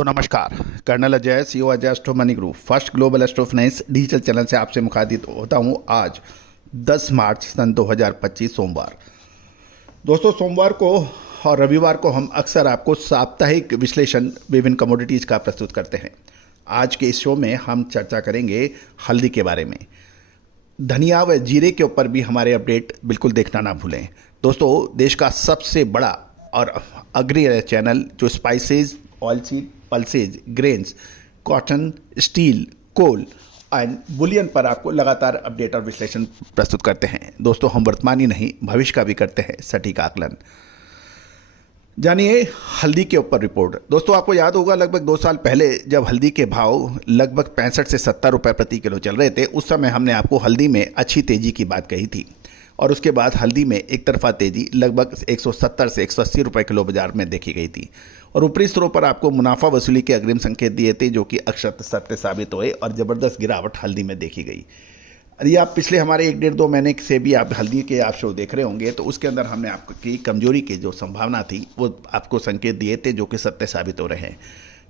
दोस्तों नमस्कार। Colonel Ajay, CEO Ajay astro money group, first global astro finance digital channel से आपसे मुखातिब होता हूं। आज 10 मार्च सन 2025 सोमवार। दोस्तों सोमवार को और रविवार को हम अक्सर आपको साप्ताहिक विश्लेषण विभिन्न कमोडिटीज़ का प्रस्तुत करते हैं। आज के इस शो में हम चर्चा करेंगे हल्दी के बारे में। धनिया व जीरे के ऊपर भी हमारे अपडेट बिल्कुल देखना ना भूलें। दोस्तों देश का सबसे बड़ा और अग्रणी चैनल जो spices, oilseed, pulses, grains, cotton, steel, coal and bullion पर आपको लगातार अपडेट और विश्लेषण प्रस्तुत करते हैं। दोस्तों हम वर्तमान ही नहीं भविष्य का भी करते हैं सटीक आकलन। जानिए हल्दी के ऊपर रिपोर्ट। दोस्तों आपको याद होगा लगभग 2 साल पहले जब हल्दी के भाव लगभग 65 से 70 रुपये प्रति किलो चल रहे थे, उस समय हमने आपको हल्दी में अच्छी तेजी की बात कही थी और उसके बाद हल्दी में एक तरफा तेजी लगभग 170 से 180 रुपये किलो बाजार में देखी गई थी और ऊपरी स्तरों पर आपको मुनाफा वसूली के अग्रिम संकेत दिए थे जो कि अक्षत सत्य साबित हुए और ज़बरदस्त गिरावट हल्दी में देखी गई। यदि आप पिछले हमारे 1-1.5-2 महीने से भी आप हल्दी के आप शो देख रहे होंगे तो उसके अंदर हमने आपकी कमजोरी की जो संभावना थी वो आपको संकेत दिए थे जो कि सत्य साबित हो रहे हैं।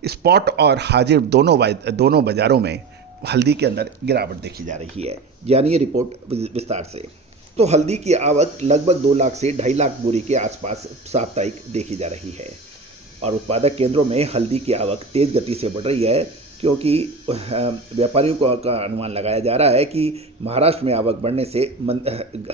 स्पॉट और हाजिर दोनों बाजारों में हल्दी के अंदर गिरावट देखी जा रही है। जानिए रिपोर्ट विस्तार से। तो हल्दी की आवक लगभग 2 लाख से 2.5 लाख बोरी के आसपास साप्ताहिक देखी जा रही है और उत्पादक केंद्रों में हल्दी की आवक तेज गति से बढ़ रही है क्योंकि व्यापारियों का अनुमान लगाया जा रहा है कि महाराष्ट्र में आवक बढ़ने से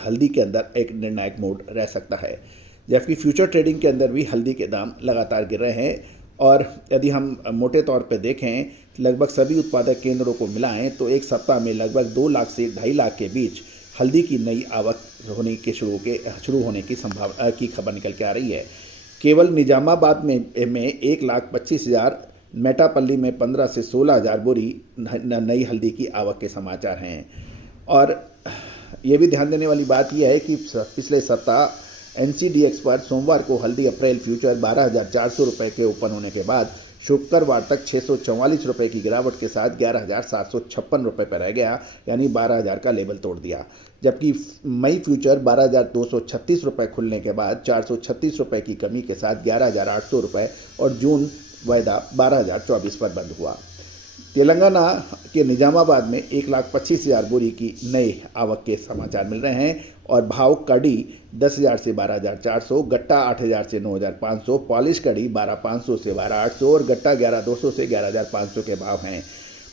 हल्दी के अंदर एक निर्णायक मोड़ रह सकता है। जबकि फ्यूचर ट्रेडिंग के अंदर भी हल्दी के दाम लगातार गिर रहे हैं और यदि हम मोटे तौर पर देखें लगभग सभी उत्पादक केंद्रों को मिलाएं तो एक सप्ताह में लगभग 2 लाख से 2.5 लाख के बीच हल्दी की नई आवक होने के शुरू होने की संभावना की खबर निकल के आ रही है। केवल निजामाबाद में 1,25,000, मेटापल्ली में 15 से 16,000 बोरी नई हल्दी की आवक के समाचार हैं। और ये भी ध्यान देने वाली बात यह है कि पिछले सप्ताह एनसीडीएक्स पर सोमवार को हल्दी अप्रैल फ्यूचर 12,400 रुपये के ओपन होने के बाद शुक्रवार तक 644 रुपये की गिरावट के साथ 11,756 रुपये पर रह गया, यानी 12,000 का लेवल तोड़ दिया। जबकि मई फ्यूचर 12,236 रुपये खुलने के बाद 436 रुपये की कमी के साथ 11,800 रुपये और जून वायदा 12,024 पर बंद हुआ। तेलंगाना के निजामाबाद में 1,25,000 बोरी की नई आवक के समाचार मिल रहे हैं और भाव कड़ी 10,000 से 12,400, गट्टा 8,000 से 9,500, पॉलिश कड़ी 12,500 से 12,800 और गट्टा 11,200 से 11,500 के भाव हैं।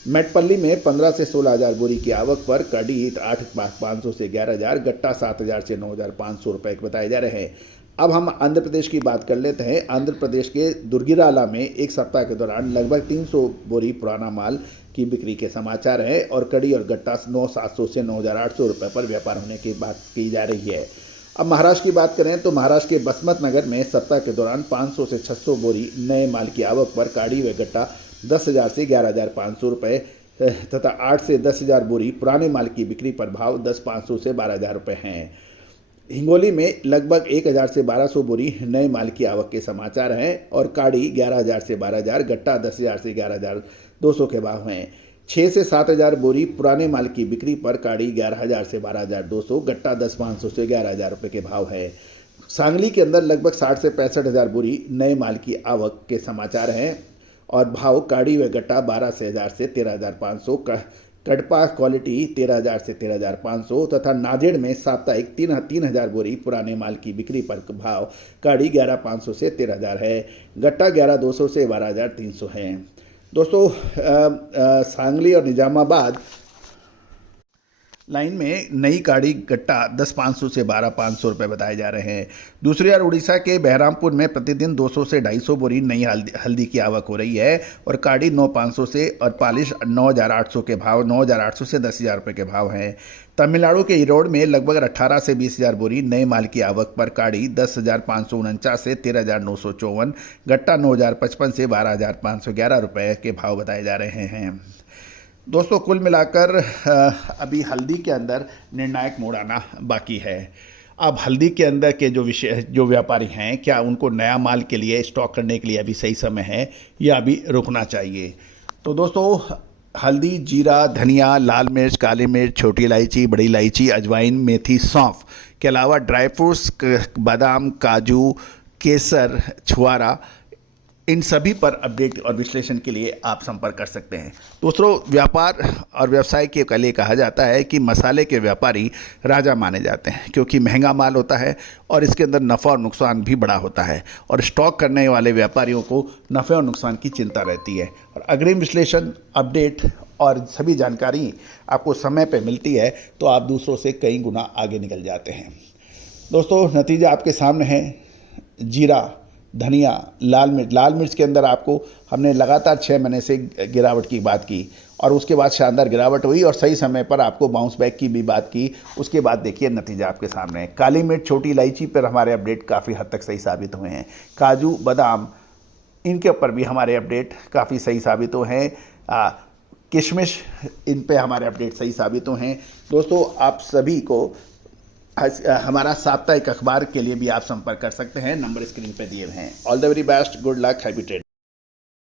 मेटपल्ली में 15 से 16,000 बोरी की आवक पर कड़ी 8,500 से 11,000, गट्टा 7,000 से 9,500 रुपये बताए जा रहे हैं। अब हम आंध्र प्रदेश की बात कर लेते हैं। आंध्र प्रदेश के दुर्गिराला में एक सप्ताह के दौरान लगभग 300 बोरी पुराना माल की बिक्री के समाचार हैं और कड़ी और गट्टा 9,700 से 9,800 रुपये पर व्यापार होने की बात की जा रही है। अब महाराष्ट्र की बात करें तो महाराष्ट्र के बसमत नगर में सप्ताह के दौरान 500 से 600 बोरी नए माल की आवक पर काड़ी व गट्टा 10,000 से 11,500 रुपये तथा 8 से 10,000 बोरी पुराने माल की बिक्री पर भाव 10,500 से 12,000 रुपये हैं। हिंगोली में लगभग 1,000 से 1,200 बोरी नए माल की आवक के समाचार हैं और काड़ी 11,000 से 12,000, गट्टा 10,000 से 11,200 के भाव हैं। 6 से 7,000 बोरी पुराने माल की बिक्री पर काड़ी 11,000 से 12,200, गट्टा 10,500 से 11,000 रुपये के भाव है। सांगली के अंदर लगभग 60 से 65,000 बोरी नए माल की आवक के समाचार हैं और भाव काड़ी व गट्टा 12,000 से 13,500, कड़पा क्वालिटी 13,000 से 13,500 तथा नांदेड़ में साप्ताहिक 3,000 बोरी पुराने माल की बिक्री पर भाव काड़ी 11,500 से 13,000 है, गट्टा 11,200 से 12,300 है। दोस्तों सांगली और निजामाबाद लाइन में नई काड़ी गट्टा 10,500 से 12,500 रुपये बताए जा रहे हैं। दूसरी ओर उड़ीसा के बहरामपुर में प्रतिदिन 200 से 250 बोरी नई हल्दी की आवक हो रही है और काड़ी 9,500 से और पॉलिश 9,800 के भाव 9,800 से 10,000 रुपये के भाव हैं। तमिलनाडु के ईरोड में लगभग 18 से 20,000 बोरी नए माल की आवक पर काड़ी 10,549 से 13,954, गट्टा 9,055 से 12,511 रुपये के भाव बताए जा रहे हैं। दोस्तों कुल मिलाकर अभी हल्दी के अंदर निर्णायक मोड़ आना बाकी है। अब हल्दी के अंदर के जो व्यापारी हैं क्या उनको नया माल के लिए स्टॉक करने के लिए अभी सही समय है या अभी रुकना चाहिए? तो दोस्तों हल्दी, जीरा, धनिया, लाल मिर्च, काली मिर्च, छोटी इलायची, बड़ी इलायची, अजवाइन, मेथी, सौंफ के अलावा ड्राई फ्रूट्स, बादाम, काजू, केसर, छुआरा इन सभी पर अपडेट और विश्लेषण के लिए आप संपर्क कर सकते हैं। दोस्तों, व्यापार और व्यवसाय के लिए कहा जाता है कि मसाले के व्यापारी राजा माने जाते हैं, क्योंकि महंगा माल होता है और इसके अंदर नफ़ा और नुकसान भी बड़ा होता है और स्टॉक करने वाले व्यापारियों को नफ़े और नुकसान की चिंता रहती है। और अग्रिम विश्लेषण, अपडेट और सभी जानकारी आपको समय पर मिलती है तो आप दूसरों से कई गुना आगे निकल जाते हैं। दोस्तों, नतीजा आपके सामने है। जीरा, धनिया, लाल मिर्च के अंदर आपको हमने लगातार 6 महीने से गिरावट की बात की और उसके बाद शानदार गिरावट हुई और सही समय पर आपको बाउंस बैक की भी बात की। उसके बाद देखिए नतीजा आपके सामने है। काली मिर्च, छोटी इलायची पर हमारे अपडेट काफ़ी हद तक सही साबित हुए हैं। काजू, बादाम, इनके ऊपर भी हमारे अपडेट काफ़ी सही साबित हुए हैं। किशमिश, इन पे हमारे अपडेट सही साबित हुए हैं। दोस्तों, आप सभी को हमारा साप्ताहिक अखबार के लिए भी आप संपर्क कर सकते हैं। नंबर स्क्रीन पे दिए हैं। All the very best, good luck, happy trading.